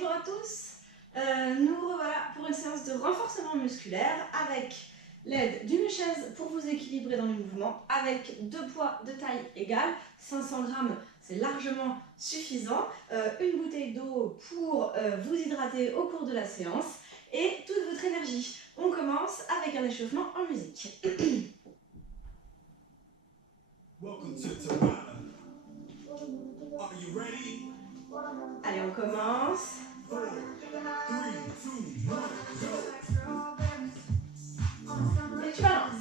Bonjour à tous, nous revoilà pour une séance de renforcement musculaire avec l'aide d'une chaise pour vous équilibrer dans les mouvements avec deux poids de taille égale, 500 grammes c'est largement suffisant, une bouteille d'eau pour vous hydrater au cours de la séance et toute votre énergie. On commence avec un échauffement en musique. Allez, on commence. Et tu balances.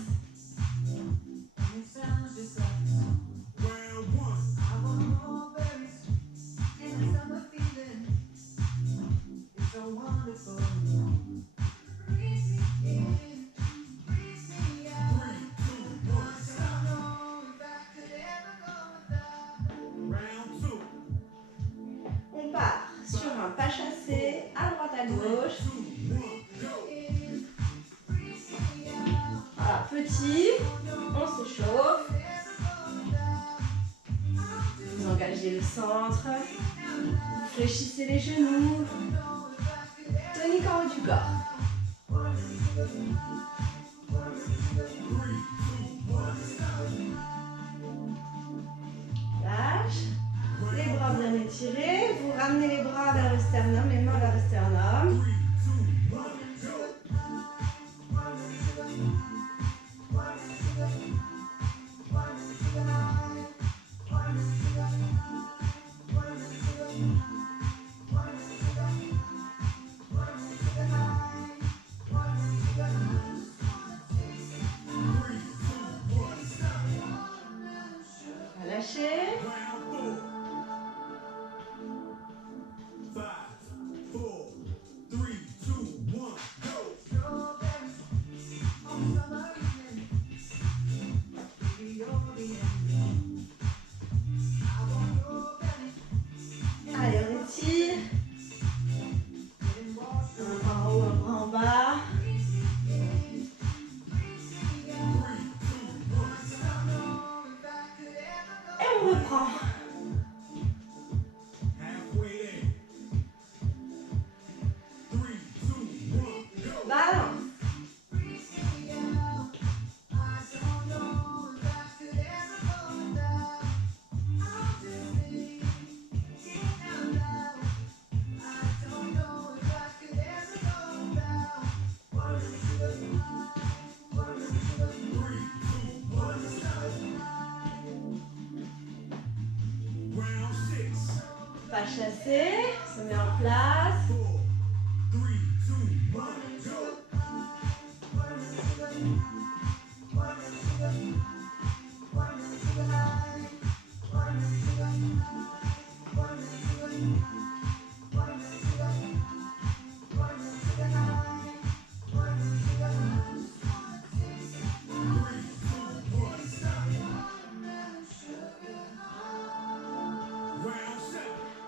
On part sur un pas chassé, à droite à gauche. Voilà, petit, on s'échauffe. Vous engagez le centre. Fléchissez les genoux. Tonique en haut du corps. Lâche. Les bras bien étirés. Vous ramenez les bras vers le sternum, les mains vers le sternum. Lâchez. Allez, on étire. Un bras en haut, un bras en bas. Et on reprend. Balance. Pas chassé, se met en place.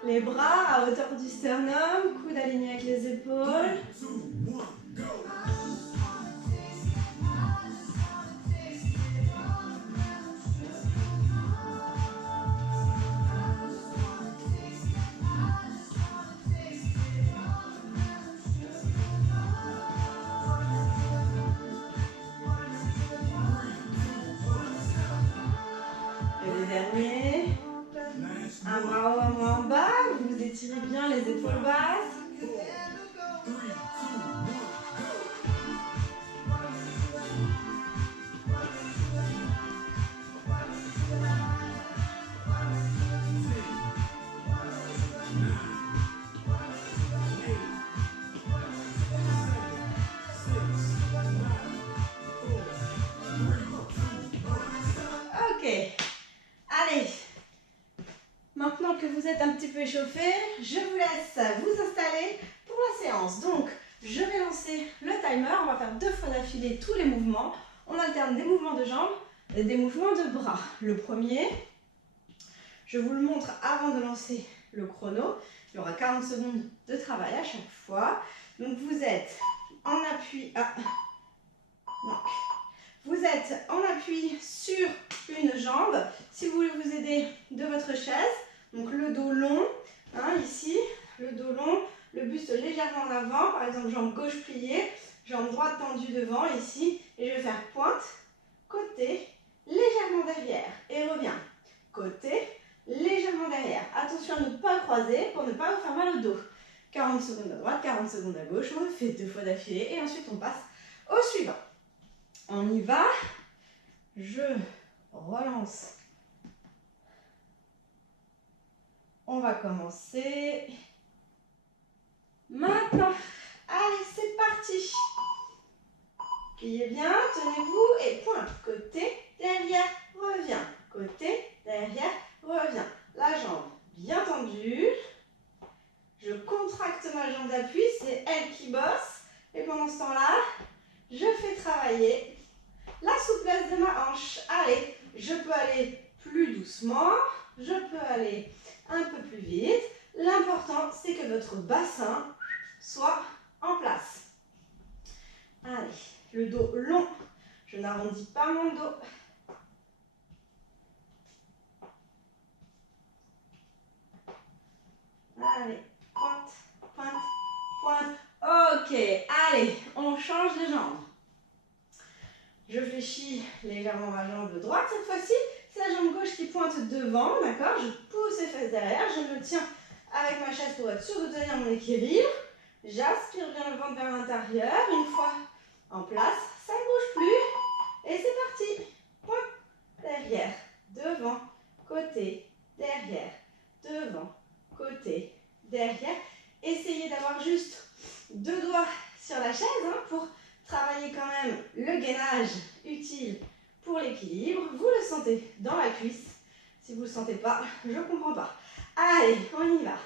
Les bras à hauteur du sternum, coudes alignés avec les épaules. Et le dernier. Un bras haut, un bras en bas. Vous étirez bien les épaules basses. Ok. Allez. Maintenant que vous êtes un petit peu échauffé, je vous laisse vous installer pour la séance. Donc, je vais lancer le timer. On va faire 2 fois d'affilée tous les mouvements. On alterne des mouvements de jambes et des mouvements de bras. Le premier, je vous le montre avant de lancer le chrono. Il y aura 40 secondes de travail à chaque fois. Donc, vous êtes en appui. Donc, vous êtes en appui sur une jambe. Si vous voulez vous aider de votre chaise, donc le dos long, ici, le dos long, le buste légèrement en avant. Par exemple, jambe gauche pliée, jambe droite tendue devant ici. Et je vais faire pointe, côté, légèrement derrière. Et reviens. Côté, légèrement derrière. Attention à ne pas croiser pour ne pas vous faire mal au dos. 40 secondes à droite, 40 secondes à gauche. On le fait 2 fois d'affilée. Et ensuite, on passe au suivant. On y va. Je relance. On va commencer. Maintenant. Allez, c'est parti. Pliez bien, tenez-vous et pointe. Côté, derrière, reviens. Côté, derrière, reviens. La jambe bien tendue. Je contracte ma jambe d'appui, c'est elle qui bosse. Et pendant ce temps-là, je fais travailler la souplesse de ma hanche. Allez, je peux aller plus doucement, je peux aller un peu plus vite. L'important, c'est que votre bassin soit en place. Allez, le dos long, je n'arrondis pas mon dos. Allez, pointe, pointe, pointe. Ok, allez, on change de jambe. Je fléchis légèrement ma jambe droite cette fois-ci. C'est la jambe gauche qui pointe devant, d'accord? Je pousse les fesses derrière, je me tiens avec ma chaise pour être sûr de tenir mon équilibre. J'aspire bien le ventre vers l'intérieur. Une fois en place, ça ne bouge plus. Et c'est parti. Pointe, derrière, devant, côté, derrière, devant, côté, derrière. Essayez d'avoir juste 2 doigts sur la chaise pour travailler quand même le gainage utile pour l'équilibre. Vous le sentez dans la cuisse. Si vous ne le sentez pas, je ne comprends pas. Allez, on y va.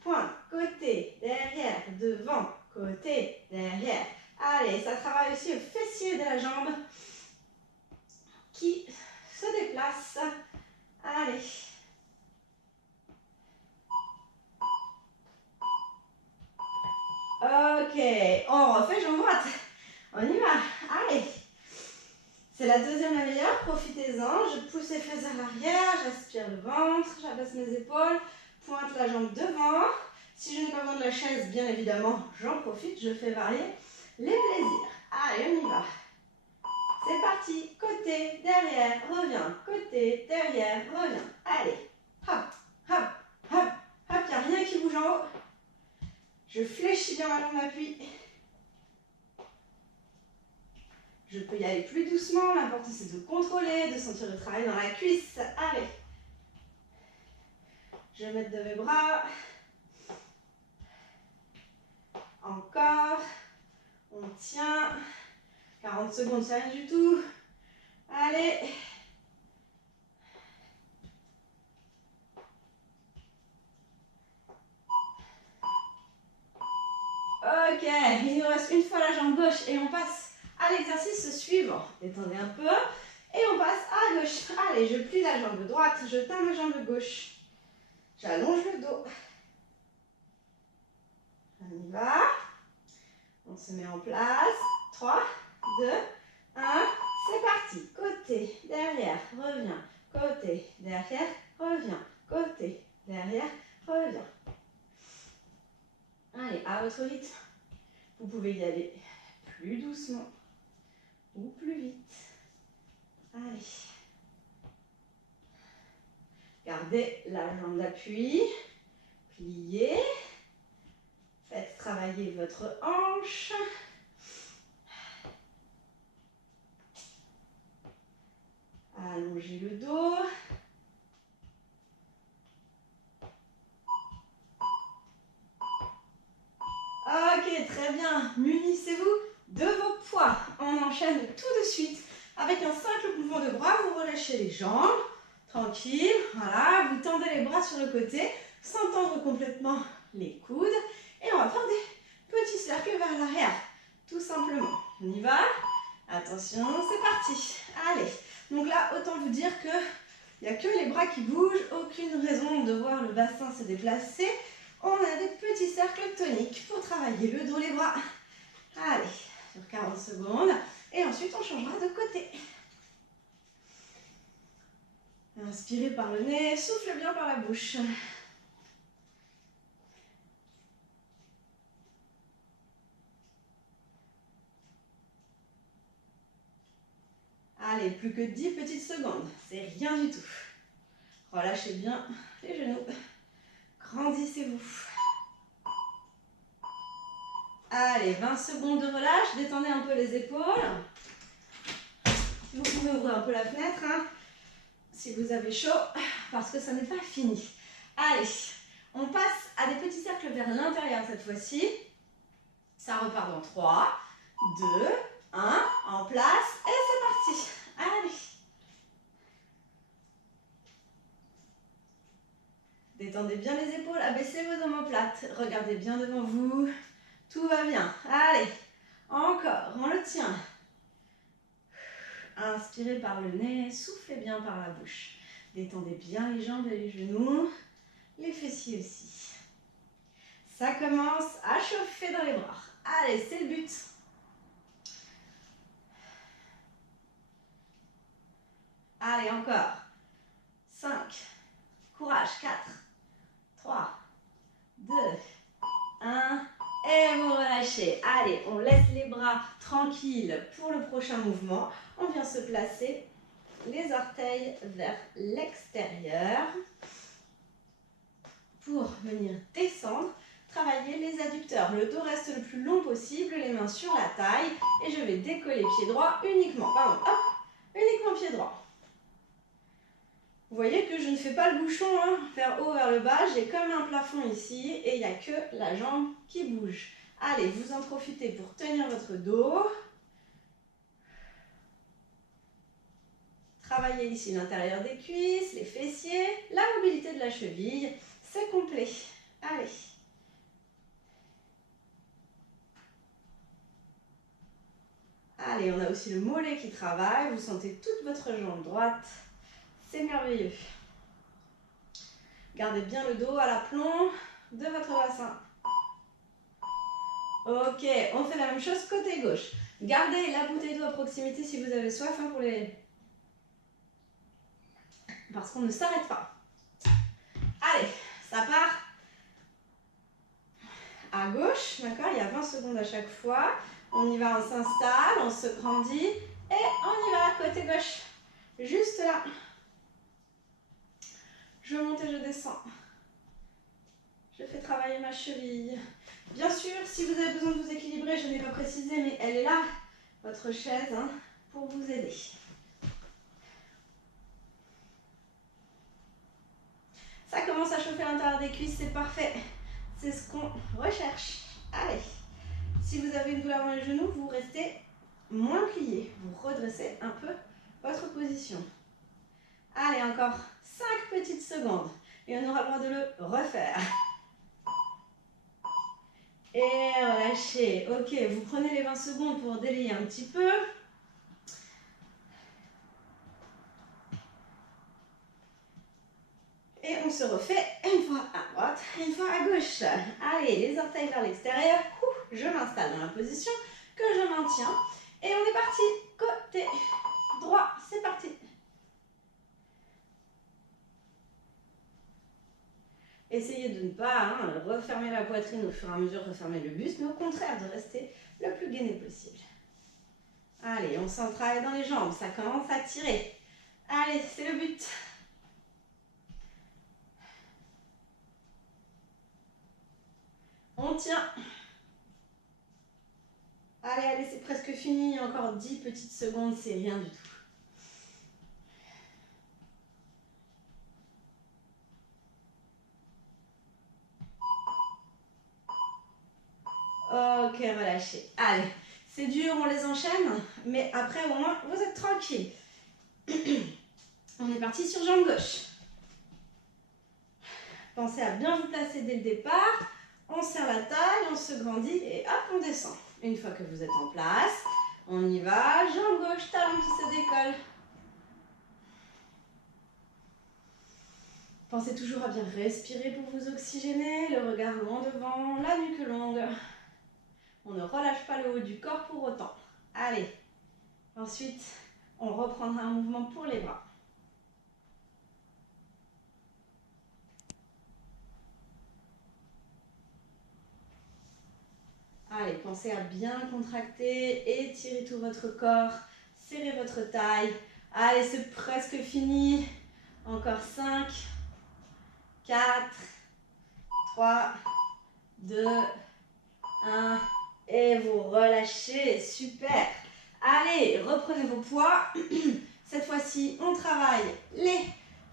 Pointe, côté, derrière, devant, côté, derrière. Allez, ça travaille aussi le fessier de la jambe qui se déplace. Allez. Ok, on refait jambe droite. On y va. Allez. C'est la deuxième la meilleure, profitez-en. Je pousse les fesses vers l'arrière, j'aspire le ventre, j'abaisse mes épaules, pointe la jambe devant. Si je n'ai pas besoin de la chaise, bien évidemment, j'en profite, je fais varier les plaisirs. Allez, on y va. C'est parti. Côté, derrière, reviens. Côté, derrière, reviens. Allez. Hop, hop, hop, hop. Il n'y a rien qui bouge en haut. Je fléchis bien ma jambe d'appui. Je peux y aller plus doucement. L'important, c'est de contrôler, de sentir le travail dans la cuisse. Allez. Je vais mettre de mes bras. Encore. On tient. 40 secondes, c'est rien du tout. Allez. Ok, il nous reste une fois la jambe gauche et on passe à l'exercice suivant. Détendez un peu et on passe à gauche. Allez, je plie la jambe droite, je tends ma jambe gauche. J'allonge le dos. On y va. On se met en place. 3, 2, 1. C'est parti. Côté, derrière, reviens. Côté, derrière, reviens. Côté, derrière, reviens. Allez, à votre rythme. Vous pouvez y aller plus doucement ou plus vite. Allez. Gardez la jambe d'appui. Pliez. Faites travailler votre hanche. Allongez le dos. Ok, très bien. Munissez-vous de vos poids. On enchaîne tout de suite avec un simple mouvement de bras. Vous relâchez les jambes. Tranquille. Voilà. Vous tendez les bras sur le côté sans tendre complètement les coudes. Et on va faire des petits cercles vers l'arrière. Tout simplement. On y va. Attention, c'est parti. Allez. Donc là, autant vous dire que il n'y a que les bras qui bougent. Aucune raison de voir le bassin se déplacer. On a des petits cercles toniques pour travailler le dos, les bras. Allez, sur 40 secondes. Et ensuite, on changera de côté. Inspirez par le nez, souffle bien par la bouche. Allez, plus que 10 petites secondes. C'est rien du tout. Relâchez bien les genoux. Grandissez-vous. Allez, 20 secondes de relâche. Détendez un peu les épaules. Vous pouvez ouvrir un peu la fenêtre, hein, si vous avez chaud, parce que ça n'est pas fini. Allez, on passe à des petits cercles vers l'intérieur cette fois-ci. Ça repart dans 3, 2, 1, en place, et c'est parti. Allez. Détendez bien les épaules, abaissez vos omoplates, regardez bien devant vous. Tout va bien. Allez, encore, on le tient. Inspirez par le nez, soufflez bien par la bouche. Détendez bien les jambes et les genoux, les fessiers aussi. Ça commence à chauffer dans les bras. Allez, c'est le but. Allez, encore. 5, courage, 4, 3, 2, 1, et vous relâchez. Allez, on laisse les bras tranquilles pour le prochain mouvement. On vient se placer les orteils vers l'extérieur pour venir descendre. Travailler les adducteurs. Le dos reste le plus long possible, les mains sur la taille. Et je vais décoller pied droit uniquement. Pardon, hop, uniquement pied droit. Vous voyez que je ne fais pas le bouchon, hein, vers haut, vers le bas. J'ai comme un plafond ici et il n'y a que la jambe qui bouge. Allez, vous en profitez pour tenir votre dos. Travaillez ici l'intérieur des cuisses, les fessiers, la mobilité de la cheville. C'est complet. Allez. Allez, on a aussi le mollet qui travaille. Vous sentez toute votre jambe droite. C'est merveilleux. Gardez bien le dos à l'aplomb de votre bassin. Ok, on fait la même chose côté gauche. Gardez la bouteille d'eau à proximité si vous avez soif, hein, parce qu'on ne s'arrête pas. Allez, ça part à gauche, d'accord? Il y a 20 secondes à chaque fois. On y va, on s'installe, on se grandit et on y va côté gauche. Juste là. Je monte et je descends. Je fais travailler ma cheville. Bien sûr, si vous avez besoin de vous équilibrer, je n'ai pas précisé, mais elle est là, votre chaise, hein, pour vous aider. Ça commence à chauffer l'intérieur des cuisses, c'est parfait. C'est ce qu'on recherche. Allez, si vous avez une douleur dans les genoux, vous restez moins plié. Vous redressez un peu votre position. Allez, encore 5 petites secondes. Et on aura le droit de le refaire. Et relâchez. Ok, vous prenez les 20 secondes pour délayer un petit peu. Et on se refait une fois à droite, une fois à gauche. Allez, les orteils vers l'extérieur. Je m'installe dans la position que je maintiens. Et on est parti. Côté droit, c'est parti. Essayez de ne pas refermer la poitrine au fur et à mesure, refermer le buste, mais au contraire de rester le plus gainé possible. Allez, on s'entraille dans les jambes, ça commence à tirer. Allez, c'est le but. On tient. Allez, allez, c'est presque fini. Encore 10 petites secondes, c'est rien du tout. Ok, relâchez. Allez, c'est dur, on les enchaîne, mais après au moins vous êtes tranquille. On est parti sur jambe gauche. Pensez à bien vous placer dès le départ. On serre la taille, on se grandit et hop, on descend. Une fois que vous êtes en place, on y va. Jambe gauche, talon qui se décolle. Pensez toujours à bien respirer pour vous oxygéner. Le regard loin devant, la nuque longue. On ne relâche pas le haut du corps pour autant. Allez. Ensuite, on reprendra un mouvement pour les bras. Allez, pensez à bien contracter, étirer tout votre corps. serrez votre taille. Allez, c'est presque fini. Encore 5, 4, 3, 2, 1. Et vous relâchez. Super. Allez, reprenez vos poids. Cette fois-ci, on travaille les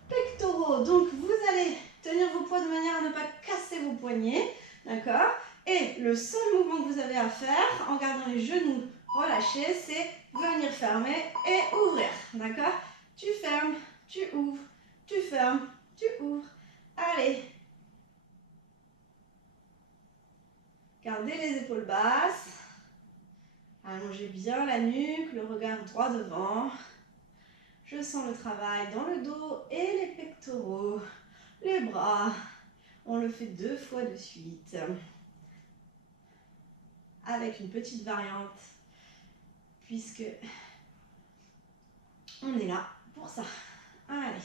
pectoraux. Donc, vous allez tenir vos poids de manière à ne pas casser vos poignets. D'accord? Et le seul mouvement que vous avez à faire, en gardant les genoux relâchés, c'est venir fermer et ouvrir. D'accord? Tu fermes, tu ouvres, tu fermes, tu ouvres. Allez. Gardez les épaules basses. Allongez bien la nuque, le regard droit devant. Je sens le travail dans le dos et les pectoraux, les bras. On le fait 2 fois de suite. Avec une petite variante, puisque on est là pour ça. Allez,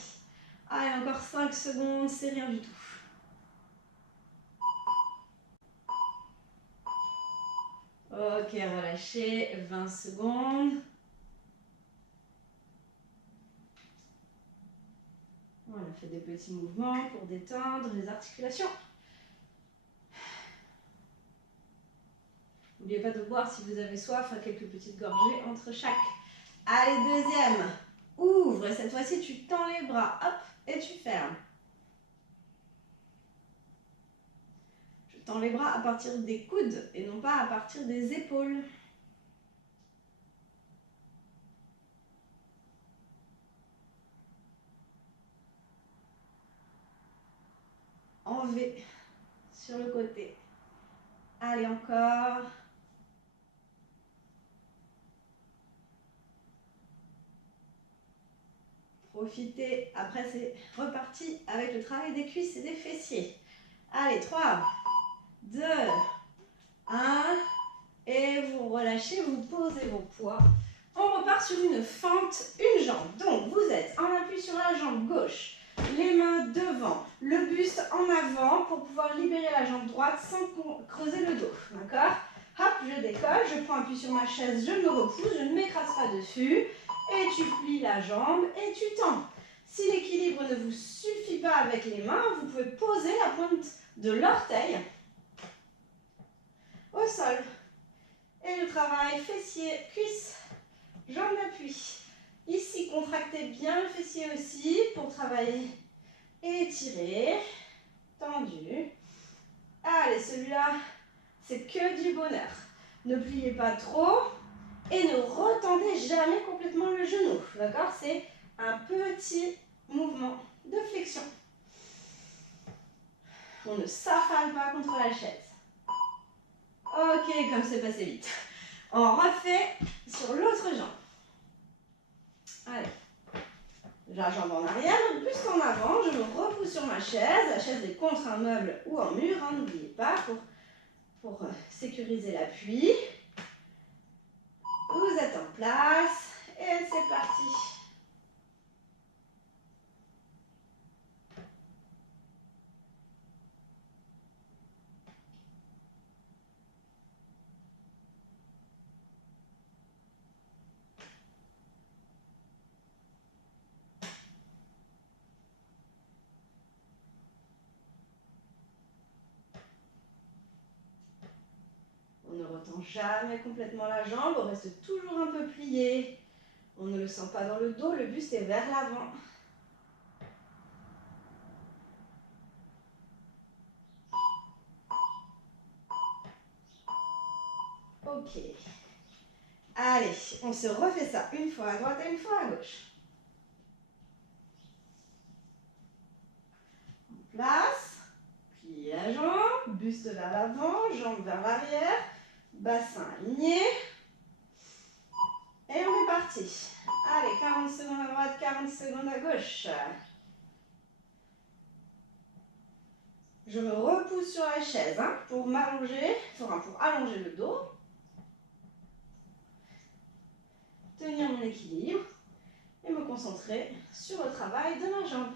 allez, encore 5 secondes, c'est rien du tout. Ok, relâchez, 20 secondes. On a fait des petits mouvements pour détendre les articulations. N'oubliez pas de boire si vous avez soif, à quelques petites gorgées entre chaque. Allez, deuxième. Ouvre. Et cette fois-ci, tu tends les bras. Hop, et tu fermes. Je tends les bras à partir des coudes et non pas à partir des épaules. En V sur le côté. Allez, encore. Profitez. Après, c'est reparti avec le travail des cuisses et des fessiers. Allez, 3, 2, 1. Et vous relâchez, vous posez vos poids. On repart sur une fente, une jambe. Donc, vous êtes en appui sur la jambe gauche. Les mains devant, le buste en avant pour pouvoir libérer la jambe droite sans creuser le dos. D'accord? Hop, je décolle, je prends appui sur ma chaise, je me repousse, je ne m'écrase pas dessus. Et tu plies la jambe et tu tends. Si l'équilibre ne vous suffit pas avec les mains, vous pouvez poser la pointe de l'orteil au sol. Et le travail fessier, cuisse, jambe d'appui. Ici, contractez bien le fessier aussi pour travailler. Étiré, tendu. Allez, celui-là, c'est que du bonheur. Ne pliez pas trop et ne retendez jamais complètement le genou. D'accord? C'est un petit mouvement de flexion. On ne s'affale pas contre la chaise. Ok, comme c'est passé vite. On refait sur l'autre jambe. Allez. La jambe en arrière, le buste en avant, je me repousse sur ma chaise. La chaise est contre un meuble ou un mur, hein, n'oubliez pas, pour sécuriser l'appui. Vous êtes en place et c'est parti. On ne retend jamais complètement la jambe, on reste toujours un peu plié. On ne le sent pas dans le dos, le buste est vers l'avant. Ok. Allez, on se refait ça une fois à droite et une fois à gauche. En place. Pliez la jambe, buste vers l'avant, jambe vers l'arrière, bassin aligné. Et on est parti. Allez, 40 secondes à droite, 40 secondes à gauche. Je me repousse sur la chaise hein, pour m'allonger, pour allonger le dos. Tenir mon équilibre et me concentrer sur le travail de ma jambe.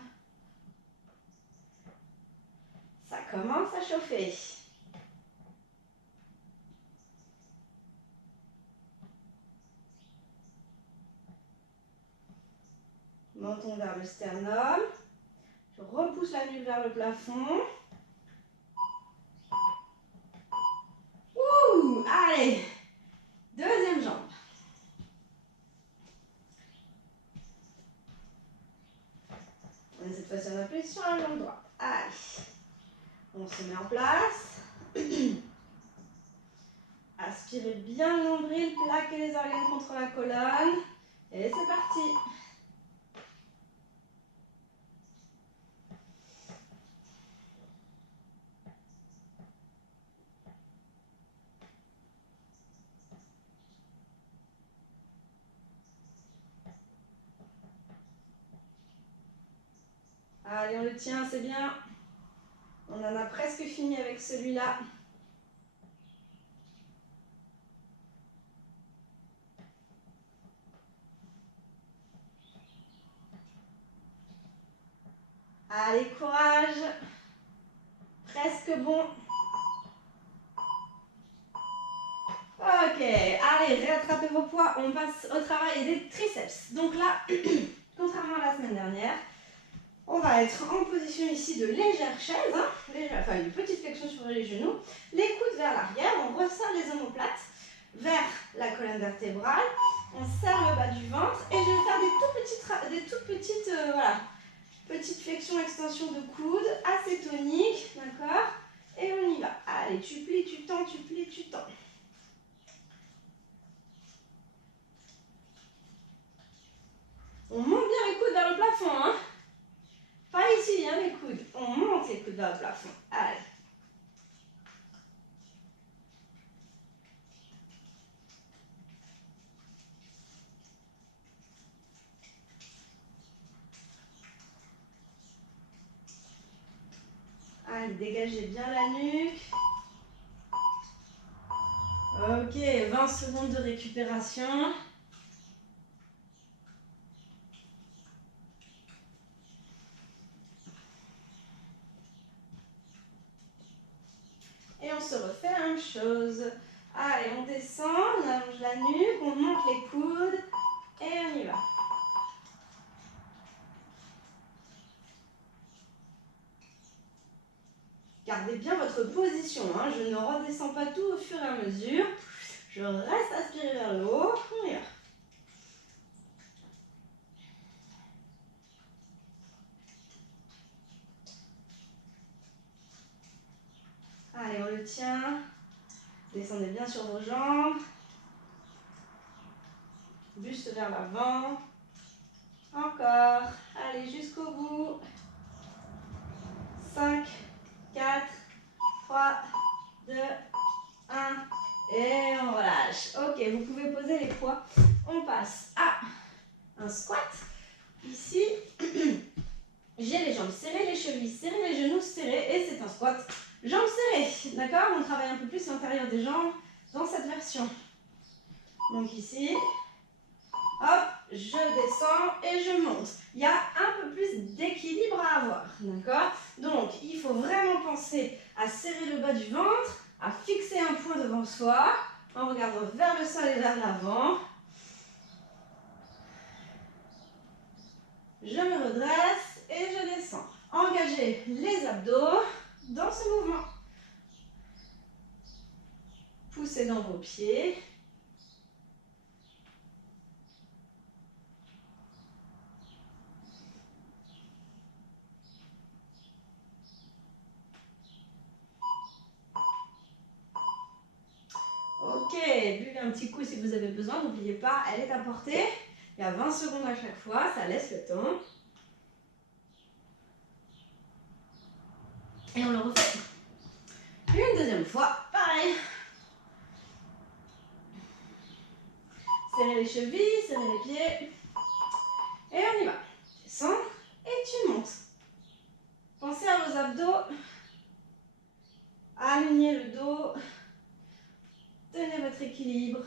Ça commence à chauffer. le sternum. Je repousse la nuque vers le plafond. Ouh, allez. Deuxième jambe. On est cette fois-ci on appuie sur la jambe droite. Allez. On se met en place. Aspirez bien le nombril, plaquez les organes contre la colonne. Et c'est parti. Allez, on le tient, c'est bien. On en a presque fini avec celui-là. Allez, courage. Presque bon. Ok, allez, réattrapez vos poids. On passe au travail des triceps. Donc là, contrairement à la semaine dernière, on va être en position ici de légère chaise, hein, enfin une petite flexion sur les genoux, les coudes vers l'arrière, on resserre les omoplates vers la colonne vertébrale, on serre le bas du ventre et je vais faire des toutes petites voilà, petites flexions, extensions de coudes, assez toniques, d'accord? Et on y va. Allez, tu plies, tu tends, tu plies, tu tends. On monte bien les coudes vers le plafond, hein? Pas ici, hein, les coudes. On monte les coudes vers le plafond. Allez. Allez, dégagez bien la nuque. Ok, 20 secondes de récupération. Et on se refait la même chose. Allez, on descend, on allonge la nuque, on monte les coudes et on y va. Gardez bien votre position, hein. Je ne redescends pas tout au fur et à mesure. Je reste aspiré vers le haut. On y va. Allez, on le tient. Descendez bien sur vos jambes. Buste vers l'avant. Encore. Allez, jusqu'au bout. 5, 4, 3, 2, 1. Et on relâche. Ok, vous pouvez poser les poids. On passe à un squat. Ici, j'ai les jambes serrées, les chevilles serrées, les genoux serrés. Et c'est un squat jambes serrées. D'accord? On travaille un peu plus l'intérieur des jambes dans cette version. Donc ici, hop, je descends et je monte. Il y a un peu plus d'équilibre à avoir. D'accord? Donc, il faut vraiment penser à serrer le bas du ventre, à fixer un point devant soi, en regardant vers le sol et vers l'avant. Je me redresse et je descends. Engagez les abdos dans ce mouvement. Poussez dans vos pieds. Ok, buvez un petit coup si vous avez besoin. N'oubliez pas, elle est à portée. Il y a 20 secondes à chaque fois, ça laisse le temps. Et on le refait une deuxième fois, pareil. Serrez les chevilles, serrez les pieds. Et on y va. Tu descends et tu montes. Pensez à vos abdos. Alignez le dos. Tenez votre équilibre.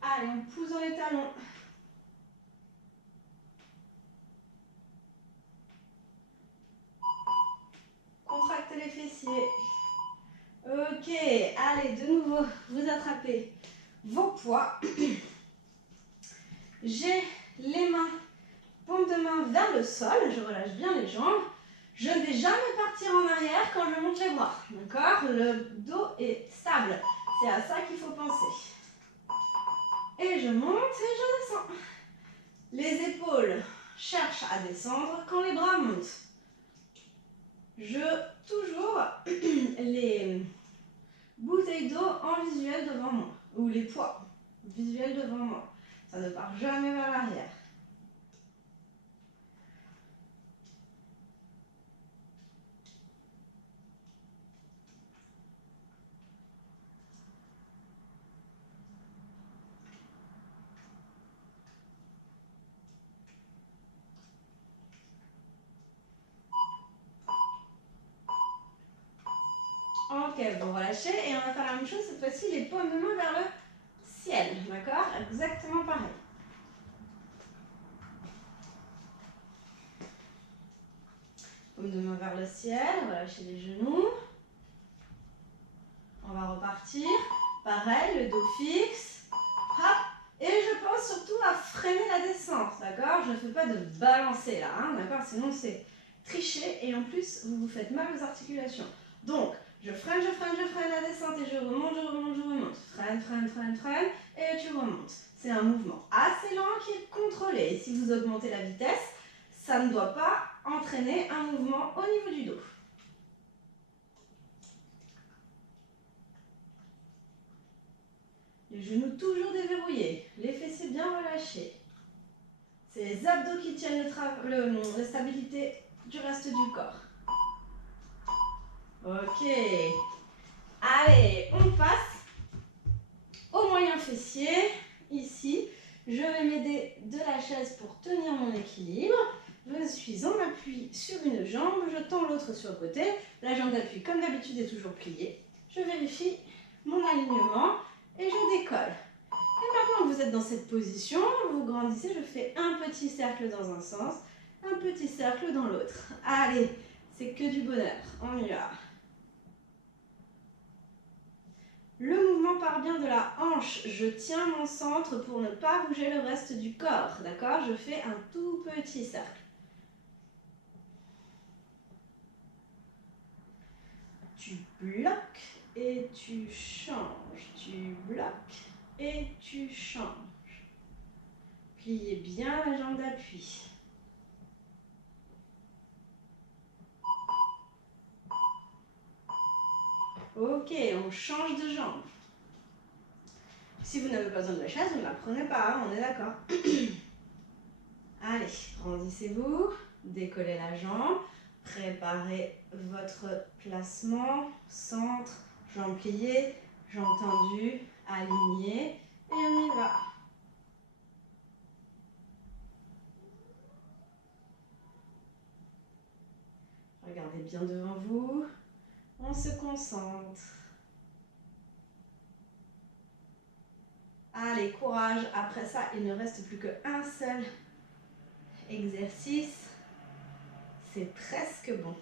Allez, on pousse dans les talons. Ok, allez, de nouveau, vous attrapez vos poids. J'ai les mains, paume de main vers le sol, je relâche bien les jambes. Je ne vais jamais partir en arrière quand je monte les bras, d'accord? Le dos est stable, c'est à ça qu'il faut penser. Et je monte et je descends. Les épaules cherchent à descendre quand les bras montent. Toujours les bouteilles d'eau en visuel devant moi, ou les poids visuels devant moi. Ça ne part jamais vers l'arrière. Ok, vous relâchez et on va faire la même chose cette fois-ci, les paumes de main vers le ciel, d'accord? Exactement pareil. Paume de main vers le ciel, relâchez les genoux. On va repartir. Pareil, le dos fixe. Hop. Et je pense surtout à freiner la descente, d'accord? Je ne fais pas de balancer là, hein, d'accord? Sinon c'est tricher et en plus vous vous faites mal aux articulations. Donc, je freine la descente et je remonte. Freine, et tu remontes. C'est un mouvement assez lent qui est contrôlé. Et si vous augmentez la vitesse, ça ne doit pas entraîner un mouvement au niveau du dos. Les genoux toujours déverrouillés, les fessiers bien relâchés. C'est les abdos qui tiennent la stabilité du reste du corps. Ok. Allez, on passe au moyen fessier. Ici, je vais m'aider de la chaise pour tenir mon équilibre. Je suis en appui sur une jambe, je tends l'autre sur le côté. La jambe d'appui, comme d'habitude, est toujours pliée. Je vérifie mon alignement et je décolle. Et maintenant que vous êtes dans cette position, vous grandissez, je fais un petit cercle dans un sens, un petit cercle dans l'autre. Allez, c'est que du bonheur, on y va. Le mouvement part bien de la hanche, je tiens mon centre pour ne pas bouger le reste du corps, d'accord? Je fais un tout petit cercle. Tu bloques et tu changes, tu bloques et tu changes. Pliez bien la jambe d'appui. Ok, on change de jambe. Si vous n'avez pas besoin de la chaise, vous ne la prenez pas, hein, on est d'accord. Allez, grandissez-vous, décollez la jambe, préparez votre placement, centre, jambes pliées, jambes tendues, alignées, et on y va. Regardez bien devant vous, on se concentre. Allez, courage, après ça, il ne reste plus qu'un seul exercice. C'est presque bon.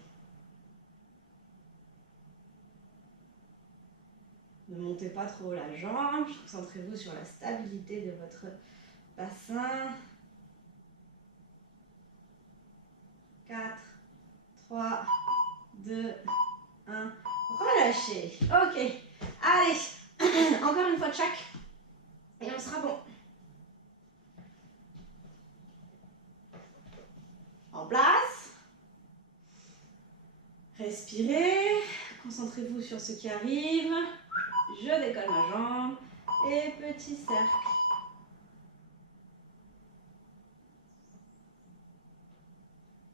Ne montez pas trop la jambe, concentrez-vous sur la stabilité de votre bassin. 4, 3, 2, 1. Relâchez. Ok. Allez. Encore une fois de chaque. Et on sera bon. En place. Respirez. Concentrez-vous sur ce qui arrive. Je décolle ma jambe. Et petit cercle.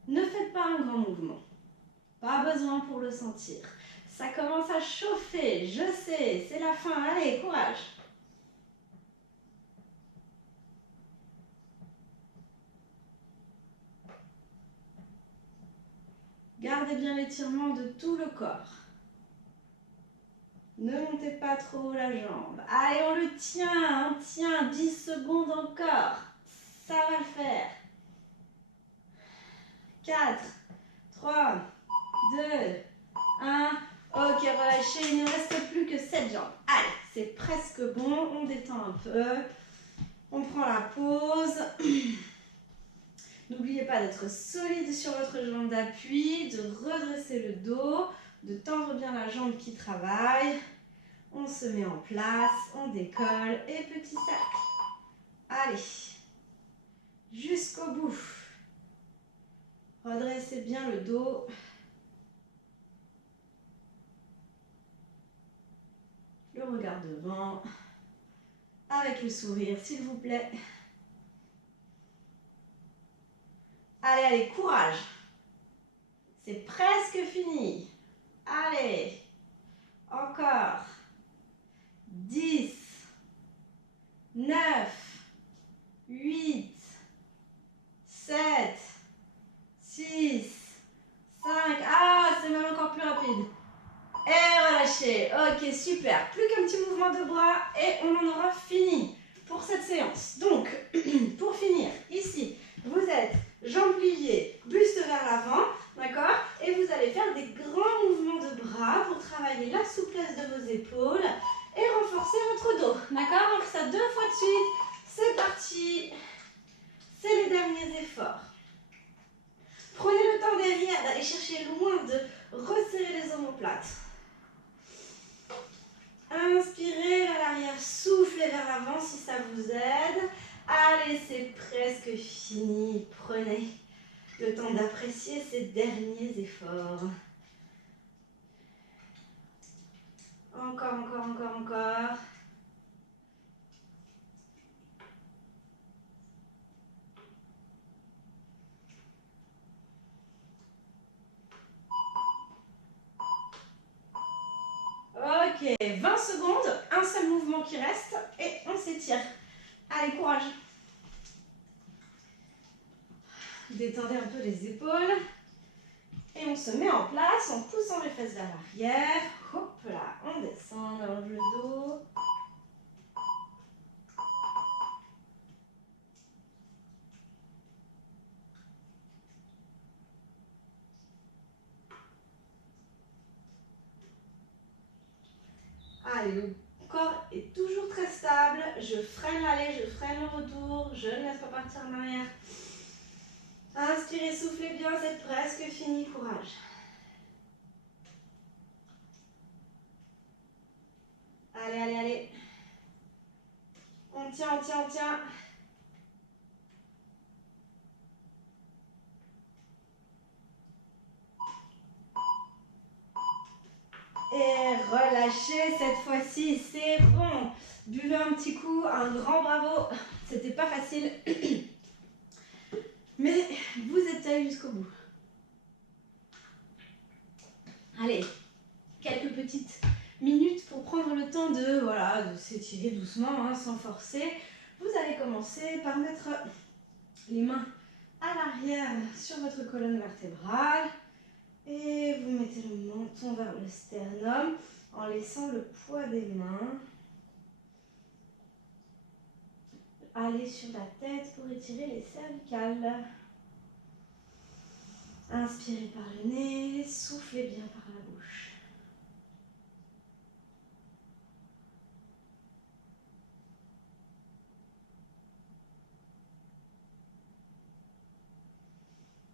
Ne faites pas un grand mouvement. Pas besoin pour le sentir. Ça commence à chauffer, je sais, c'est la fin. Allez, courage. Gardez bien l'étirement de tout le corps. Ne montez pas trop la jambe. Allez, on le tient, on tient 10 secondes encore. Ça va le faire. 4, 3, 2, 1. Ok, relâchez, il ne reste plus que 7 jambes. Allez, c'est presque bon, on détend un peu. On prend la pause. N'oubliez pas d'être solide sur votre jambe d'appui, de redresser le dos, de tendre bien la jambe qui travaille. On se met en place, on décolle et petit cercle. Allez, jusqu'au bout. Redressez bien le dos. Le regard devant. Avec le sourire, s'il vous plaît. Allez, allez, courage. C'est presque fini. Allez, encore. 10, 9, 8, 7, 6, 5. Ah, c'est même encore plus rapide. Et relâchez. Ok, super. Plus qu'un petit mouvement de bras et on en aura fini pour cette séance. Donc, pour finir, ici, vous êtes jambes pliées, buste vers l'avant, d'accord? Et vous allez faire des grands mouvements de bras pour travailler la souplesse de vos épaules et renforcer votre dos, d'accord? Donc ça 2 fois de suite. C'est parti. C'est les derniers efforts. Prenez le temps derrière d'aller chercher loin, de resserrer les omoplates. Inspirez vers l'arrière, soufflez vers l'avant si ça vous aide. Allez, c'est presque fini. Prenez le temps d'apprécier ces derniers efforts. Encore, encore, encore, encore. Ok, 20 secondes, un seul mouvement qui reste et on s'étire. Allez, courage. Détendez un peu les épaules. Et on se met en place en poussant les fesses vers l'arrière. Hop là, on descend, on allonge le dos. Allez, le corps est toujours très stable. Je freine l'aller, je freine le retour. Je ne laisse pas partir en arrière. Inspirez, soufflez bien, c'est presque fini. Courage. Allez, allez, allez. On tient, on tient, on tient. Et relâchez cette fois-ci, c'est bon. Buvez un petit coup, un grand bravo. C'était pas facile. Mais vous êtes allés jusqu'au bout. Allez, quelques petites minutes pour prendre le temps de s'étirer doucement, hein, sans forcer. Vous allez commencer par mettre les mains à l'arrière sur votre colonne vertébrale. Et vous mettez le menton vers le sternum en laissant le poids des mains aller sur la tête pour étirer les cervicales. Inspirez par le nez, soufflez bien par la bouche.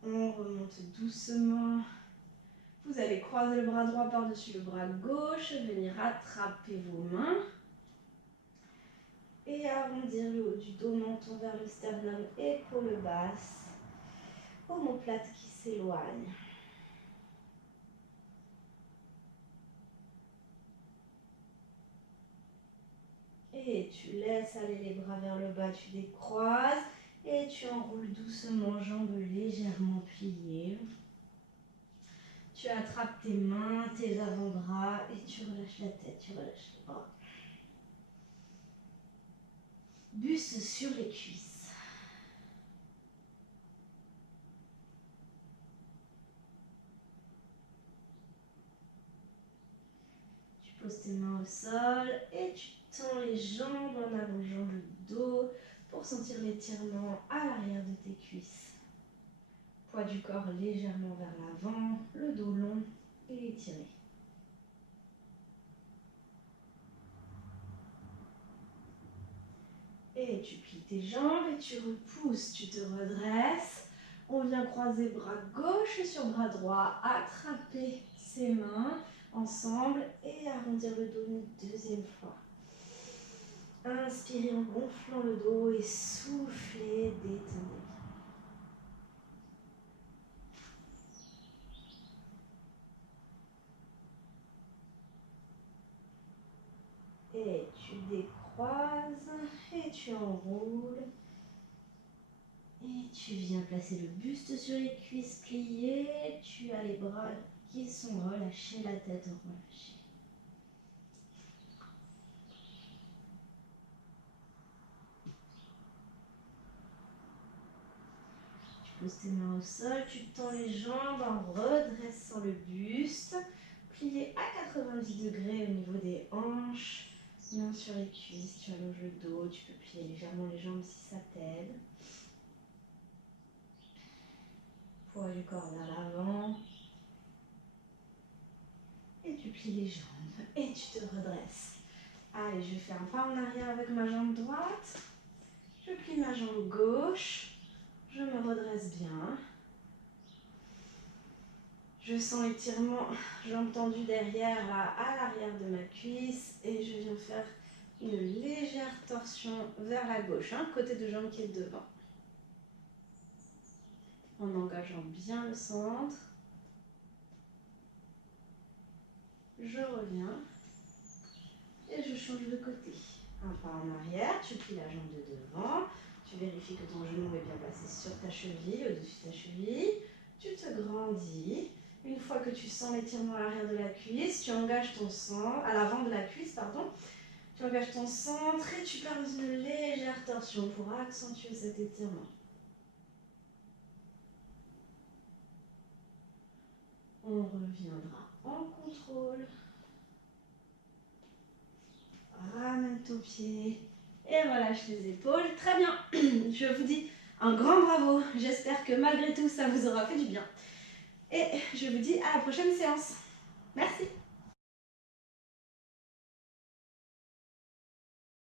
On remonte doucement. Vous allez croiser le bras droit par-dessus le bras gauche, venir attraper vos mains et arrondir le haut du dos, menton vers le sternum, épaules basses, omoplate qui s'éloigne. Et tu laisses aller les bras vers le bas, tu décroises et tu enroules doucement, jambes légèrement pliées. Tu attrapes tes mains, tes avant-bras et tu relâches la tête, tu relâches les bras. Buste sur les cuisses. Tu poses tes mains au sol et tu tends les jambes en allongeant le dos pour sentir l'étirement à l'arrière de tes cuisses. Poids du corps légèrement vers l'avant, le dos long et étiré. tes jambes et tu repousses, tu te redresses. On vient croiser bras gauche sur bras droit, attraper ses mains ensemble et arrondir le dos une deuxième fois. Inspirez en gonflant le dos et soufflez, détendez. Et tu décroises et tu enroules. Et tu viens placer le buste sur les cuisses pliées. Tu as les bras qui sont relâchés, la tête relâchée. Tu poses tes mains au sol, tu tends les jambes en redressant le buste. Plié à 90 degrés au niveau des hanches. Main sur les cuisses, tu allonges le dos, tu peux plier légèrement les jambes si ça t'aide. Poids du corps vers l'avant. Et tu plies les jambes et tu te redresses. Allez, je fais un pas en arrière avec ma jambe droite. Je plie ma jambe gauche. Je me redresse bien. Je sens l'étirement, jambe tendue derrière, là, à l'arrière de ma cuisse. Et je viens faire une légère torsion vers la gauche, hein, côté de jambe qui est devant. En engageant bien le centre. Je reviens. Et je change de côté. Un pas en arrière, tu plies la jambe de devant. Tu vérifies que ton genou est bien placé sur ta cheville, au-dessus de ta cheville. Tu te grandis. Une fois que tu sens l'étirement à l'arrière de la cuisse, tu engages ton centre, à l'avant de la cuisse, pardon. Tu engages ton centre et tu pars dans une légère torsion pour accentuer cet étirement. On reviendra en contrôle. Ramène ton pied et relâche les épaules. Très bien. Je vous dis un grand bravo. J'espère que malgré tout, ça vous aura fait du bien. Et je vous dis à la prochaine séance. Merci.